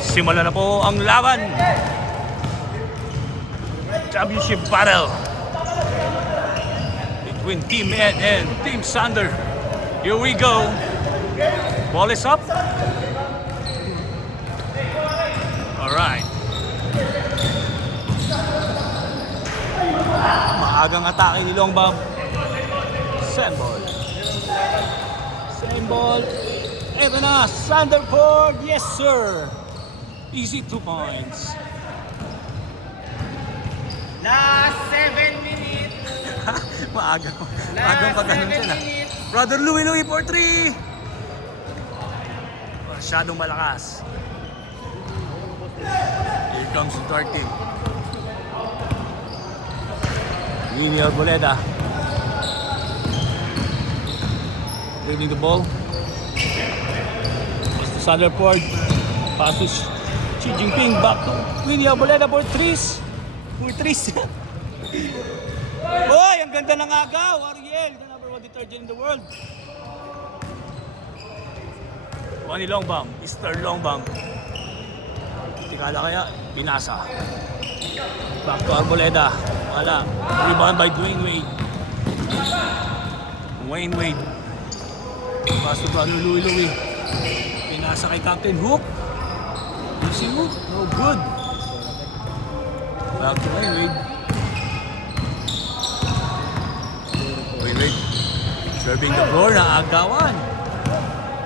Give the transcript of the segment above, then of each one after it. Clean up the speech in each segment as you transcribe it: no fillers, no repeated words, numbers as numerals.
Simula na po ang laban. Championship battle between Team Ed and Team Sander. Here we go. Ball is up. Alright. Maagang atake ni Longbam. Send ball. Send ball. Ito na, Sanderford. Yes, sir. Easy 2 points. Last 7 minutes. Maagang pag-anon siya na. Brother Louie for 3. Masyadong malakas. Here comes the dark team. Winnie Arboleda. Leading the ball. Pass to Sanderford. Pass to Xi Jinping. Back to Winnie Arboleda for 3s. For 3s. Hoy, ang ganda ng agaw. Ariel, the number 1 detergent in the world. Wani Longbam, Mr. Longbam. Tikala kaya, pinasa. Back to Arboleda. Wala. Rebound by Dwayne Wade. Wayne Wade. Pass to brother Louie. Pinasa kay Captain Hook. Easy move. No good. Back to Wayne Wade. Wayne Wade. Serving the floor na agawan.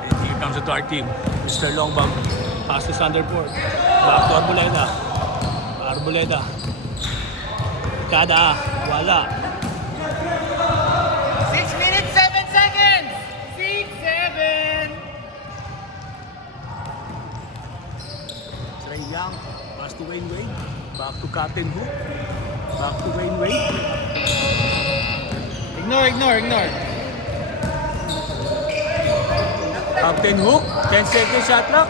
And here comes the dark team. Mr. Longbam. Pass to Sanderford. Back to Arboleda. Arboleda. Kada. Wala. 6 minutes, 7 seconds. 6, 7. Trae Young. Pass to Wayne Wade. Back to Captain Hook. Back to Wayne Wade. Ignore. Captain Hook. 10 seconds shot clock.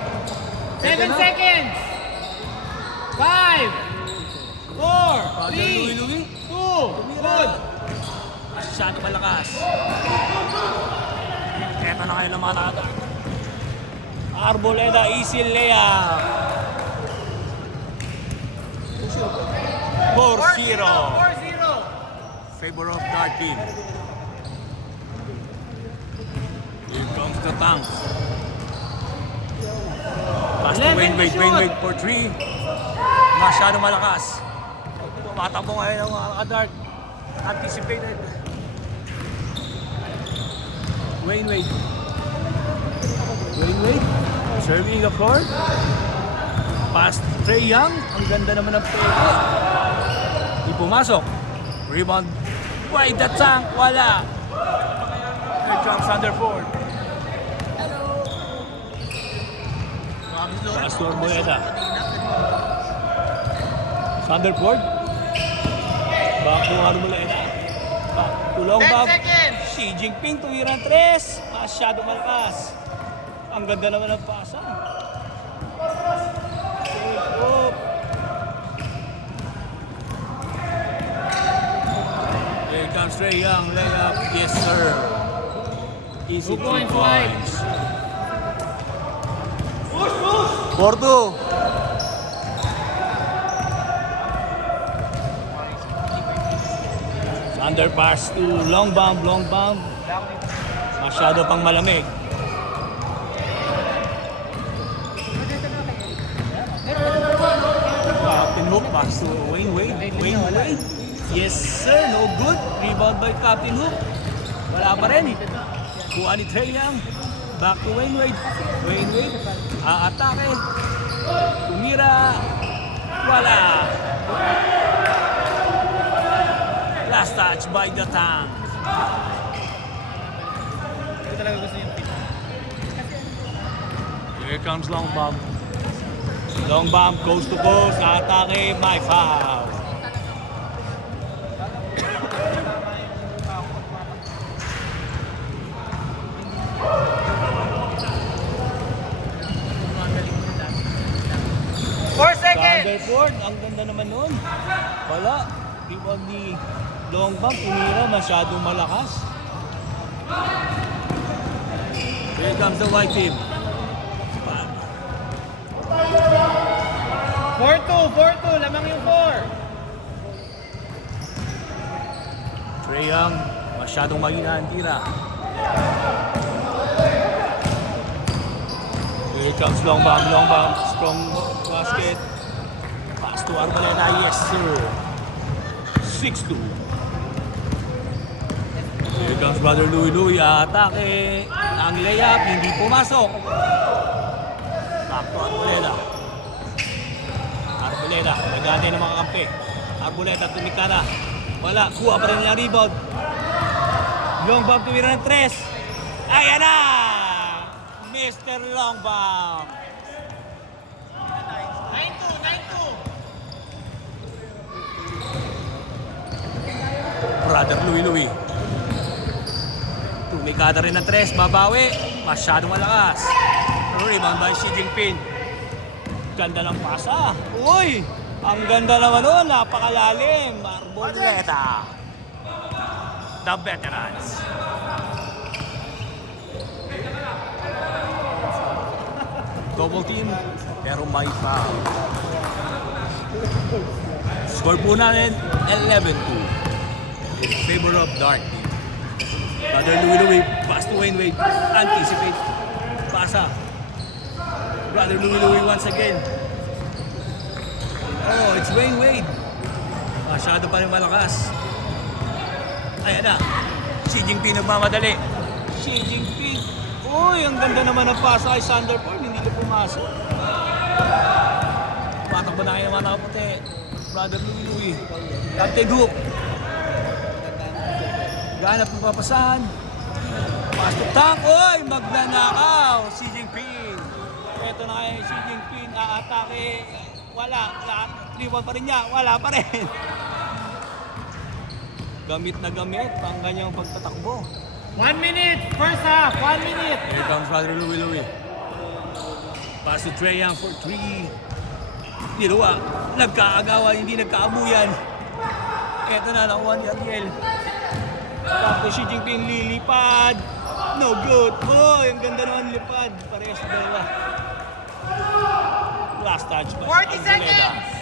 7 seconds. 5, 4, 3, Louie. 2, good. Masyado malakas. Eto na kayo ng mga nakata. Arboleda, easy layup. 4-0. 4-0. Favor of dark team. Here comes the tank. Pass to Wayne Wade for 3. Masyado malakas. Tumatakbo ngayon ang mga dark. Anticipated. Wayne Wade. Serving the floor. Pass to Trae Young. Ang ganda naman ng play. Di pumasok. Rebound by the tank. Wala. Here comes Sanderford. Pass to Arboleda. Sanderford. Back to Arboleda. Back to Longbam. 10 seconds. Xi Jinping tuwirang 3. Masyado malakas. Ang ganda naman ng pasa. Here comes Trae Young. Layup. Yes, sir. Easy 2 points, points. 4-2. Sander pass to Longbam. Masyado pang malamig. Captain Hook pass to Wayne Wade. Yes sir, no good. Rebound by Captain Hook. Wala pa rin. Kuha ni Trae Young. Back to Wayne Wade. Aatake. Tumira. Wala. Last touch by the tank. Ito talaga gusto yung pick. Here comes Longbam. Longbam coast to coast. Atake. My foul. Sanderford, ang ganda naman nun. Wala. Rebound ni Longbam, tumira, masyadong malakas. Here comes the white team. 4-2, lamang yung 4. Trae Young, masyadong mahina ang tira. Here comes long bomb, strong basket. Pass to Arboleda, yes sir. 6-2. Here comes brother Louie, atake. Ang layup, hindi pumasok. Back to Arboleda. Arboleda, nagante ng mga kampi. Arboleda, tumikana. Wala, kuha pa rin niya rebound. Long bomb, tumira ng 3. Ayan na! Mr. Long bomb. 9-2. Brother Louie. Tumikada rin ng 3, babawi. Masyadong malakas. Rebound by Xi Jinping. Ganda ng pasa. Uy! Ang ganda naman nun, napakalalim. Arboleda. The veterans. Double team, pero may foul. Score po natin, 11-2. In favor of Dark Team. Brother Louie, pass to Wade. Anticipate. Pasa. Brother Louie once again. Oh, it's Wade. Masyado pa rin malakas. Ayan na. Xi Jinping nagmamadali. Xi Jinping. Uy, ang ganda naman ng pasa kay Sanderford. Hindi na pumasok. Patakbo na kayo naman ako puti. Brother Louie. Captain Hook. Ganap ng papasahan. Pasok tank. Uy, magnanakaw. Xi Jinping. Ito na kayo Xi Jinping. Aatake. Wala. Rebound pa rin niya. Wala pa rin. Gamit na gamit ang ganyang pagtatakbo. 1 minute, first half, 1 minute. Here comes Brother Louie. Pass to Trae Young for 3. Niluwa. Nagkaagawan, hindi nagkaabuyan. Ito na, nakuha ni Ariel. Tapos Xi Jinping lilipad. No good. Oh, ang ganda naman lipad. Parehas sa dalawa. Last touch by 40 seconds.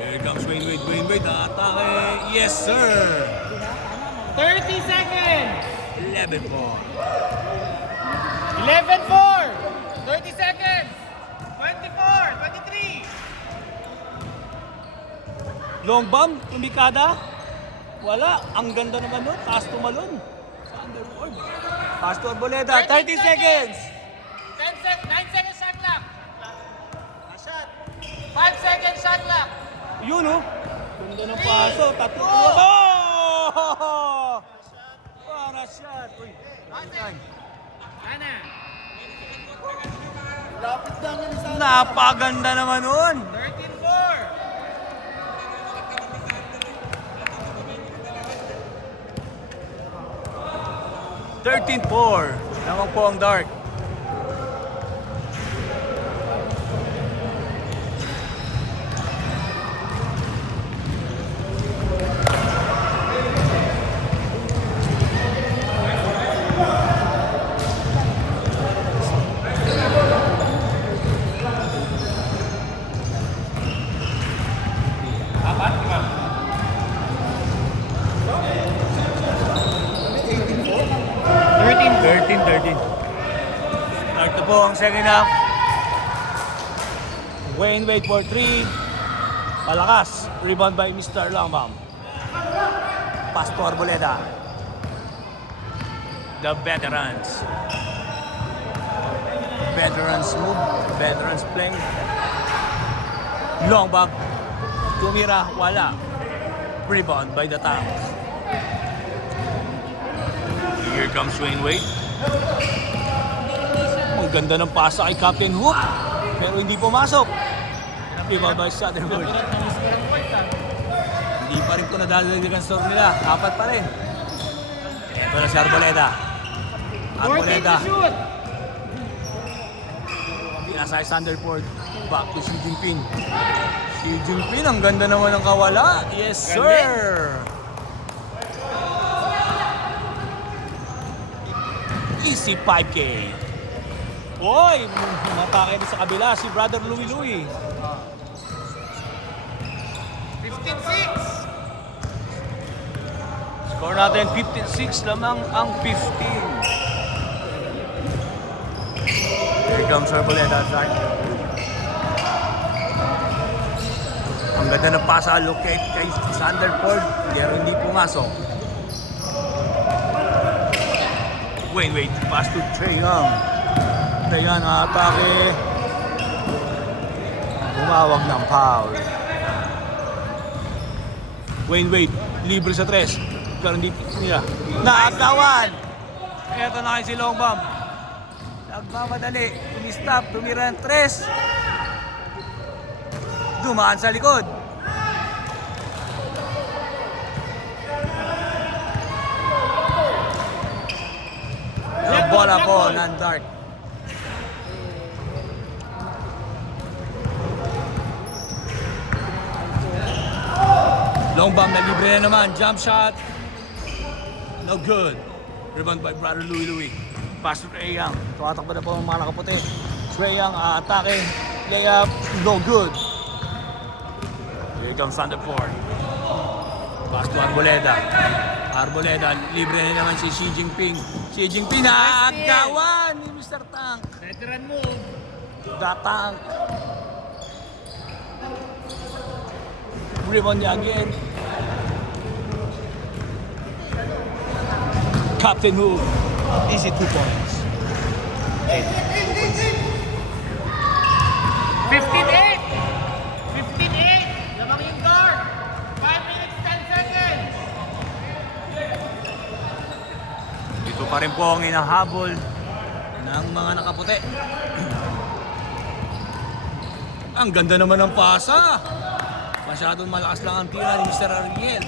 Here comes Wade. Atake. Yes, sir. 30 seconds. 11 po. 11-4. 30 seconds. 24, 23. Long bomb, tumikada. Wala. Ang ganda naman nun. Taas tumalon. Sa underboard. Pass to Arboleda. 30 seconds. 9 seconds shot clock. 5 seconds shot clock. Yun oh. Ganda ng paso. Tatlo. Oh! Para shot. Uy. Ana. Napaganda naman nun. 13-4. 13-4. Lamang po ang Dark. Start na po ang second half. Wade for 3. Malakas. Rebound by Mr. Longbomb. Pass to Arboleda. The veterans. Veterans move. Veterans play. Longbomb. Tumira. Wala. Rebound by the Tanks. Here comes Wade. Ang ganda ng pasa kay Captain Hook. Pero hindi pumasok. Rebound by Sanderford. Hindi pa rin po nadadagdagan score nila. 4 pa rin. Ito na si Arboleda. 14 to shoot. Pinasa kay Sanderford. Back to Xi Jinping. Xi Jinping, ang ganda naman ng kawala. Yes, sir. Easy 5K. Oy, matake din sa kabila si Brother Louie Louie. 15-6. Score natin 15-6 lamang ang 15. Here comes Arboleda. Ang ganda ng pasa look kay Sanderford, pero hindi pumasok. Wait, pass to Trae Young. Trae Young atake. Bumawag ng foul. Wait, libre sa tres. Pero hindi nila. Naagawan! Eto na kayo si Longbam. Nagmamadali. Tumistop, tumira ng tres. Dumaan sa likod. Ang bola po ng dart. Long bomb na libre na naman. Jump shot. No good. Rebound by Brother Louie Louie. Pass to Trae Young. Tumatakbo na po ang mga nakaputi. Trae Young atake. Layup. No good. Here comes Sanderford. Pass to Arboleda. Arboleda, libre na naman si Xi Jinping. Xi Jinping naagawan ni Mr. Tank. Veteran move. Tank. Rebound niya again. Captain move. Easy 2 points. 15-8. 15-8. Lamang yung guard. 5 minutes, 10 seconds. Ito pa rin po ang inahabol ng mga nakaputi. Ang ganda naman ng pasa. Masyadong malakas lang ang tira ni Mr. Ariel.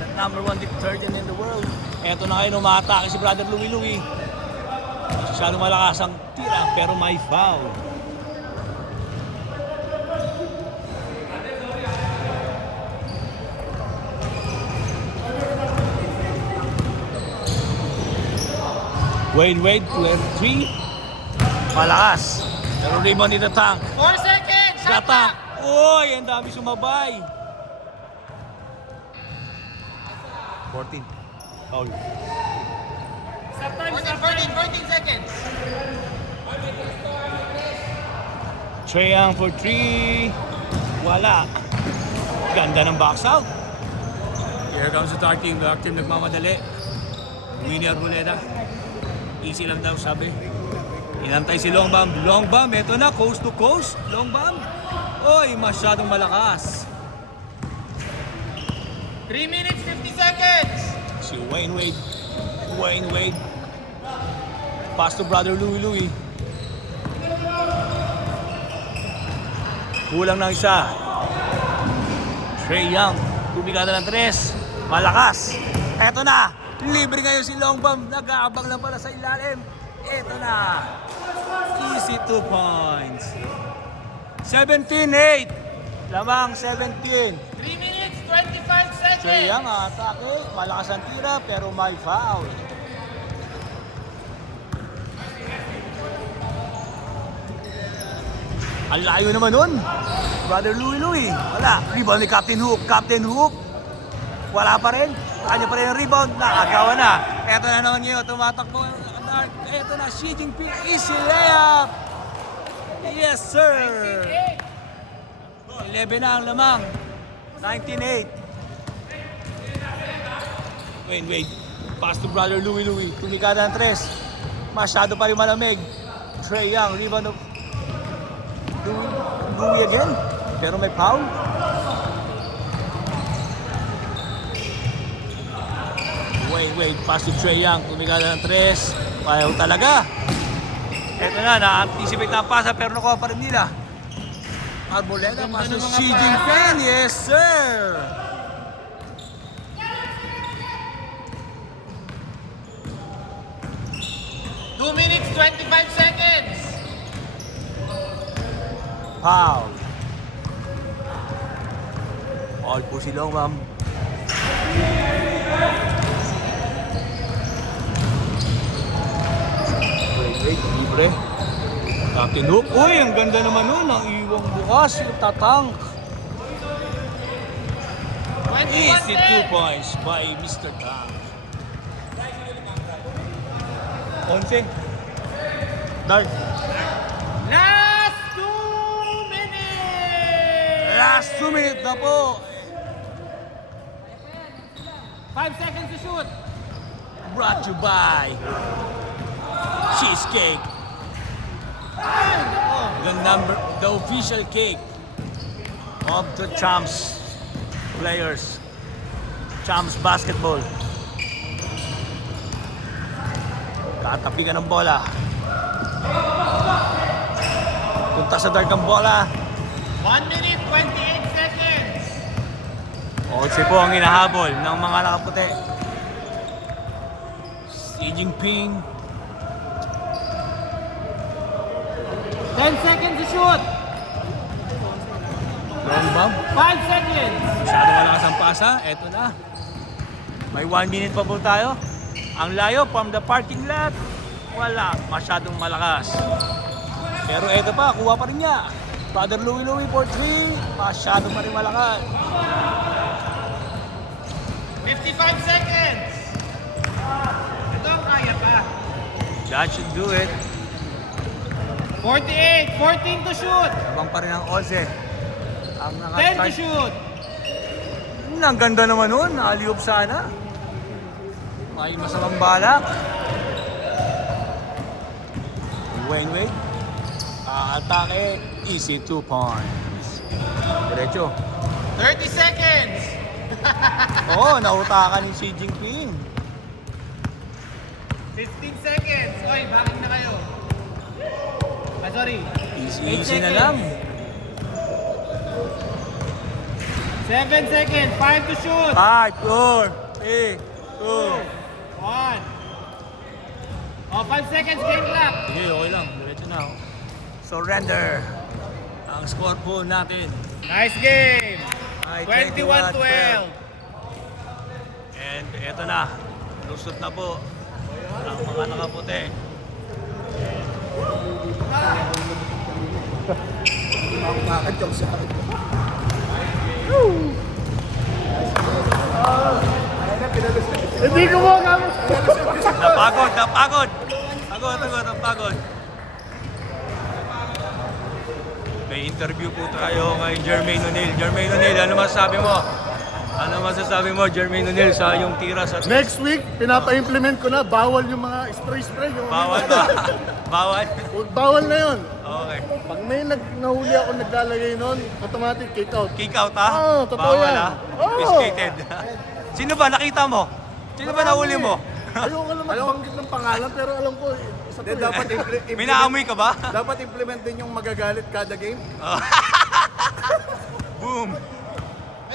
The number 1 detergent in the world. Eto na kayo, umatake si Brother Louie Louie. Masyadong malakas ang tira pero may foul. Wade, 12-3. Malakas. Pero rebound dito Tank. 4 seconds. Shot Tank. clock. Uy, ang dami sumabay. 14. Foul. Stop time. 14 seconds. Trae Young for 3. Wala. Ganda ng box out. Here comes the Dark Team. Dark Team nagmamadali. Winnie Arboleda. Easy lang daw sabi. Inantay si Longbam. Longbam, eto na, coast to coast. Longbam. Oy, masyadong malakas. 3 minutes, 50 seconds. Si Wayne Wade. Pass to Brother Louie Louie. Kulang ng isa. Trae Young. Tubigada ng 3. Malakas. Eto na. Libre ngayon si Longbam. Nag-aabang lang pala sa ilalim. Eto na. Easy 2 points. 17-8. Lamang 17. 3 minutes, 25 seconds. Trae Young atake. Malakas ang tira pero may foul. Ang layo naman nun. Brother Louie Louie. Wala. Rebound ni Captain Hook. Wala pa rin. Kanya pa rin yung rebound. Nakagawa na. Eto na naman ngayon. Tumatakbo. Eto na. Xi Jinping. Easy layup. Yes, sir. 11 na ang lamang. 19-8. Wait. Pass to Brother Louie Louie. Tumikada ng 3. Masyado pa rin malamig. Trae Young. Rebound of Louie again. Pero may foul. Wait. Pass to Trae Young. Tumigada ng 3. Ayaw talaga. Eto na. Na-anticipate na ang pasa pero nakuha pa rin nila. Arboleda. Pass to Xi Jinping. Yes, sir. Two minutes, 25 seconds. Foul. All po si Longbam. Okay, libre. Captain Hook. Uy, ang ganda naman nun. Ang iwang bukas. Yung tatang. 21 Easy 2 10. points by Mr. Tank. 11. Dark. Last 2 minutes! Last 2 minutes na po. 5 seconds to shoot. Brought to you by Cheesecake. The official cake of the Champs players. Champs basketball. Katapi ka ng bola. Punta sa dark ang bola. 1 minute, 28 seconds. Otse po ang hinahabol ng mga nakaputi. Xi Jinping. 10 seconds to shoot. Long bomb. 5 seconds. Masyado malakas ang pasa. Eto na. May 1 minute pa po tayo. Ang layo from the parking lot. Wala. Masyadong malakas. Pero eto pa. Kuha pa rin niya. Brother Louie for 3. Masyado pa rin malakas. 55 seconds. Ito ang kaya pa. That should do it. 48, 14 to shoot. Abang pa rin ang 11. Ang 10 to nakastart. shoot. Ang ganda naman nun. Alley-oop sana. May masamang balak. Wait. Atake. Easy 2 points. Diretso. 30 seconds. Oo, nautakan ni Xi Jinping. 15 seconds. Oy, backing na kayo. Sorry. Easy 8 na seconds. lang. 7 seconds. 5 to shoot. 5, 4, 3, 2. 1. Oh, 5 seconds. Game clock. Sige, okay lang. Diretso na. Surrender. Ang score po natin Nice game. ay 21-12. And eto na. Lusot na po ang mga nakaputi. Hindi ko mo kamo. Napagod. Napagod. May interview po tayo kay Jermaine O'Neal. Jermaine O'Neal, ano masasabi mo? Ano masasabi mo, Jermaine O'Neal, sa yung tira sa... Next week, pinapa-implement ko na, bawal yung mga spray-spray. Yung Bawal ba? Bawal? Bawal na yun. Okay. Pag may nahuli ako naglalagay nun, automatic kick out. Kick out ha? Oo, totoo Bawal yan. ha? Oo. Fiscated. Sino ba? Nakita mo? Sino ba nahuli mo? Ayoko lang magbanggit ng pangalan, pero alam ko, isa to. Dapat May naamoy ka ba? dapat implement din yung magagalit kada game. Boom!